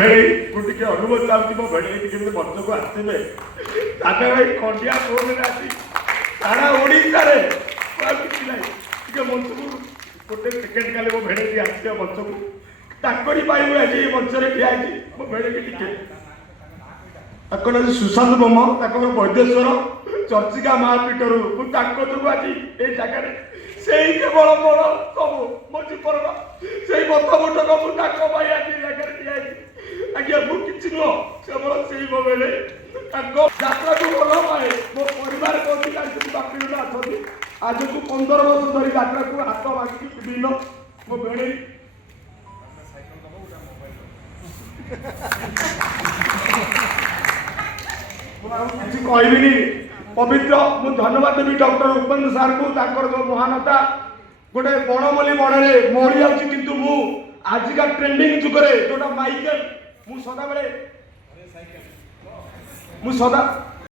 भेड़े मुझे अनुमति चाहती मो भेड़े केमी मंच को आसवे दादा भाई खंडिया फोन सारा ओडिशा किसी ना मंच को गोटे सेकेंड खाली मो भेड़े आसवे मंच को ताकरी पाई आज ये मंच में ठिया मो भेड़े टिके सुशांत ब्रह्म वैद्येश्वर चर्चिका महापीठर मुझे आज ये जगह से केवल मोर सब मो जीवन से पथमुटक मुझे आज जगह ठिया आज्ञा मुझे नुह केवल से मोबाइल यात्रा को भल पाए मो परिवार कहती बाकी आसती आज को 15 वर्ष धरी यात्रा को हाथ बाकी विभिन्न मो बेड़े कहबी पवित्र मुझे धन्यवाद देवी डॉक्टर उपेन्द्र सार को जो महानता गोटे बणमली बड़े मरी जाऊँ किंतु मु आजिका ट्रेंडिंग जुगरे जोटा माइकेल मु सदा